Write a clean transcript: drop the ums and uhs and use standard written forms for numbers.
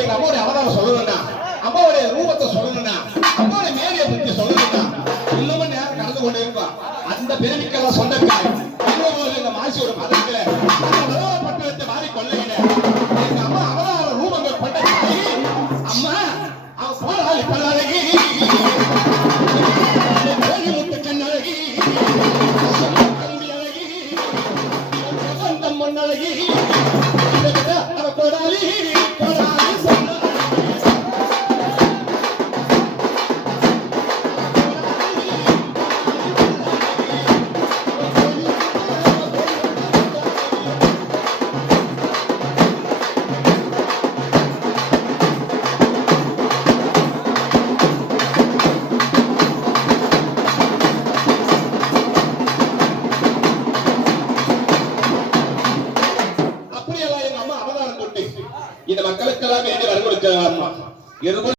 எங்க அம்மாவுடைய அவதாரம் சொல்லணும்னா, அம்மாவுடைய ரூபத்தை சொல்லணும்னா, அம்மாவுடைய மேலையை பற்றி சொல்லணும்னா இன்னமும் நேரம் கடந்து கொண்டே இருக்கும். அந்த பெருமிக்கெல்லாம் சொந்தக்காரர் இந்த மாசி ஒரு மதத்துல அந்த பட்டணத்தை மாறி கொள்ளையிட எங்க அம்மா அவதார ரூபங்கள் கொண்ட அம்மா அவ போராளி பல்லழகி கண்ணழகி மண்ணழகி அவ போராளி இந்த மக்களுக்கெல்லாம் வேண்டி வர கொடுக்கிறார்.